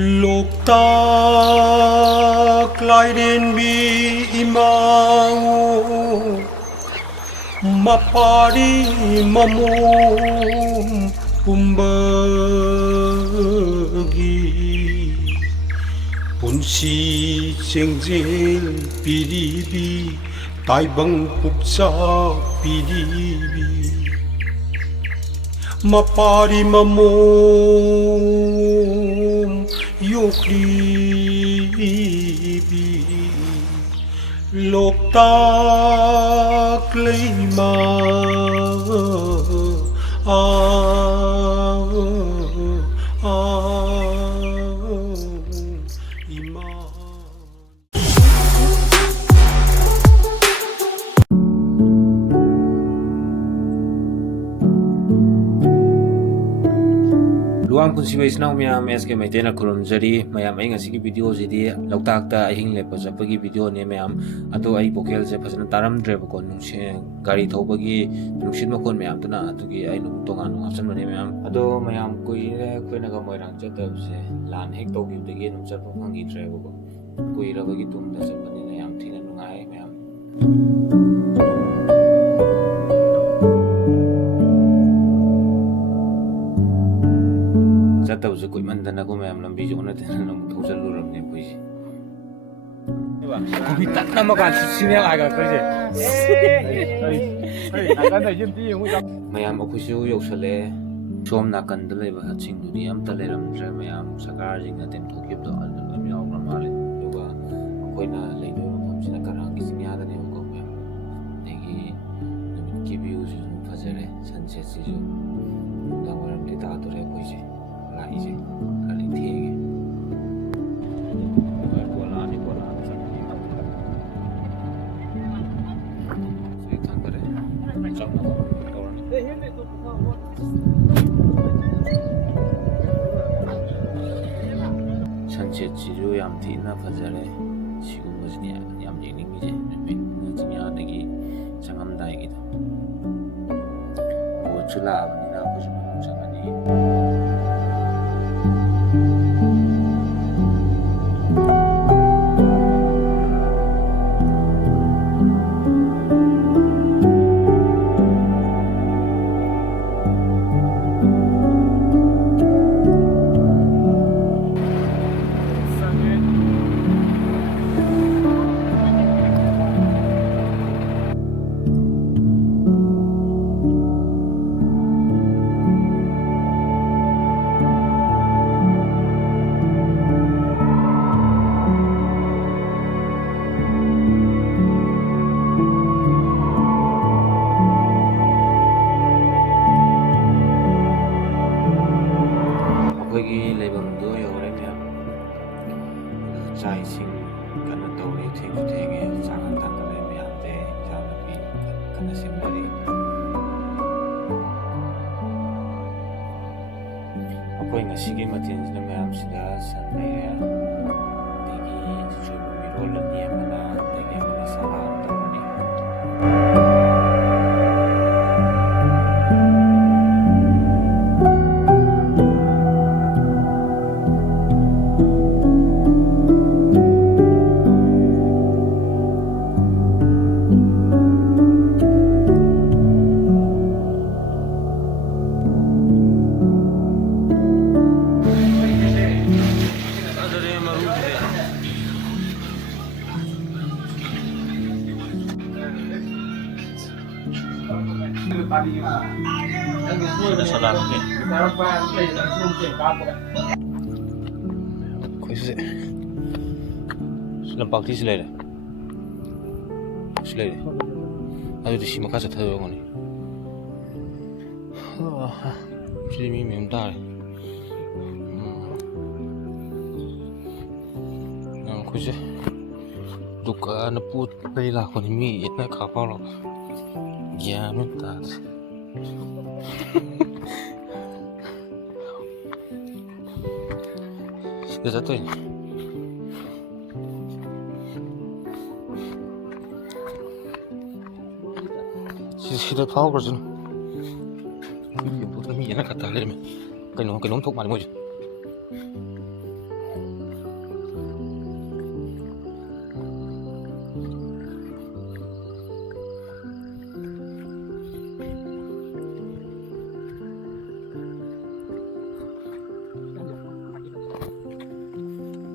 Loktak lain bi imau mapari mamum pumbagi punsi sengjel piribi taibang puksa piribi mapari mamum yokribi Loktak leima iman Luang punsiba isnaw miyam SK Maitena kurumjari mayam ay ngasigi video jidi Loktakta ahing lepa japagi video ni mayam ato ay bokel je phasana taramdre bako nungsi gari thobagi nungsin makon mayam tuna atugi ay nung tonga nung hapsan bani mayam ato mayam kuire kuina ga moirang chatabse lan hek togi degi nung chatpa phangi tre bako kuira bagi tumda japani na yam thina nungai mayam Jatuh koi mandana ko mayam lambi jo na tena nung thosal luram ne poi Kopi tak nama kan sini yang agak kerja. Akan dah jam tiga mungkin. mayam akusiu yoksale som nakan da leba haching duni am ta leram dra mayam sakar jing na tem thokip do al lam yaw na male yoga koina leido mafam sina karang gi sinya da ne ko mayam negi namit ki view ju phajare sunset si ju da waram de ta to re koi je la i je kali thege bola ni bola sa ni ma se thang kare chak na ko sunset 지루 얌티나 파자레 지금 뭐지냐 얌예닝이제 지냐 되기 장암다이기도 뭐 줄라바니나 보시면 장하니 ꯑꯩꯈꯣꯏꯒꯤ ꯂꯩꯐꯝꯗꯣ ꯌꯧꯔꯦ ꯃꯌꯥꯝ ꯆꯥꯛ ꯏꯁꯤꯡ ꯀꯟꯅ ꯇꯧꯔꯤ ꯊꯦꯡꯁꯨ ꯊꯦꯡꯉꯦ ꯆꯥꯛ ꯀꯟꯅ ꯊꯥꯡꯒꯠꯂꯦ ꯃꯌꯥꯝꯁꯦ ꯏꯟꯖꯥꯡ ꯅꯥꯄꯤ ꯀꯟꯅ ꯁꯦꯝꯅꯔꯤ ꯑꯩꯈꯣꯏ ꯉꯁꯤꯒꯤ ꯃꯊꯦꯜꯁꯤꯅ ꯃꯌꯥꯝꯁꯤꯗ ꯁꯟ ꯂꯩꯔꯦ ꯑꯗꯒꯤ ꯁꯣꯏꯕꯨꯝ ꯏꯔꯣꯜꯂꯅꯤ ꯑꯃꯅ ꯑꯗꯒꯤ ꯑꯃꯅ ꯁꯂꯥꯠ ꯇꯧꯔꯅꯤ ꯑꯩꯈꯣꯏꯁꯦ ꯂꯝꯄꯥꯛꯇꯤ ꯁꯤ ꯂꯩꯔꯦ ꯁꯤ ꯂꯩꯔꯦ ꯑꯗꯨꯗꯤ ꯁꯤ ꯃꯈꯥ ꯆꯠꯊꯗꯣꯏꯔꯝꯒꯅꯤ ꯁꯤꯗꯤ ꯃꯤ ꯃꯌꯥꯝ ꯇꯥꯔꯦ ꯑꯩꯈꯣꯏꯁꯦ ꯗꯨꯀꯥꯟꯗ ꯄꯣꯠ ꯂꯩ ꯂꯥꯛꯄꯅꯤ ꯃꯤ ꯌꯦꯠꯅ ꯈꯥꯄꯥꯎ ꯂꯥꯛꯄ ꯒ꯭ꯌꯥꯟ ꯑꯃ ꯇꯥꯗ꯭ꯔꯦ sida jatuhin. Sida power person. Puta mía na katale me. Kainom thok mali mo.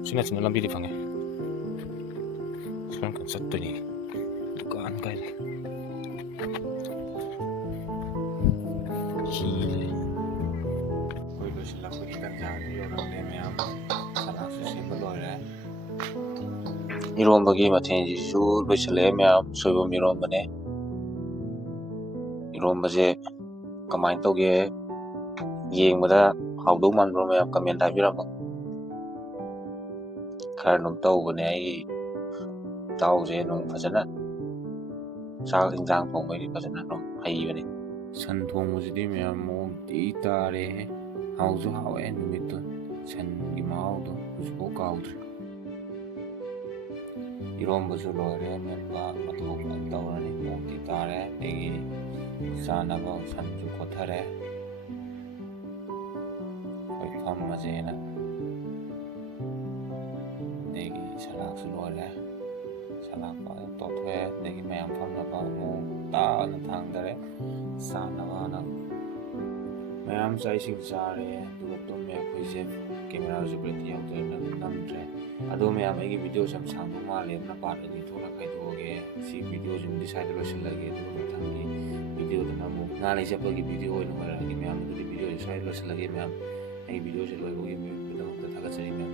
Sina sina lambi di fange. Sekarang kan satu ni dukaan kaya. Gile. Koi lo sila ko di tanja di orang le mayam sanak se simple lo re. 이론박이 마찬가지로 로실레면 소유범 이론반에 이론바제 그마인 또게 예ing보다 하우도 만들면 그면 답이라고 카르놈 떠오고네 이 따오제 농 파잖아 자 인장 봉이 파잖아 농 하이베네 산 동무지디면 뭐 이따래 하우도 하웨 누미도 산 이마우도 우스고 가우드 이론부수 로레면과 마도 안다오라니 몽티 따레 내기 사나바 산주 고타레 거의 팜마제나 내기 살락수 로레 살락과 또퇴 내기 매양 팜나바 몽 따는 당다레 사나바나 매양 사이싱 자레 누가 매 고이제 카메라 주브레티 야우터는 남드레 अदो में हम एक video से हम सांगो मार ले अपना पार्ट नहीं थोड़ा कहीं तो हो गए सी वीडियो जो मुझे शायद रोशन लगे तो थंगी वीडियो तो ना मु ना नहीं सब की वीडियो होने वाला है कि मैं हम तो वीडियो शायद रोशन लगे मैं एक वीडियो से लोगों की वीडियो तो था का चली मैं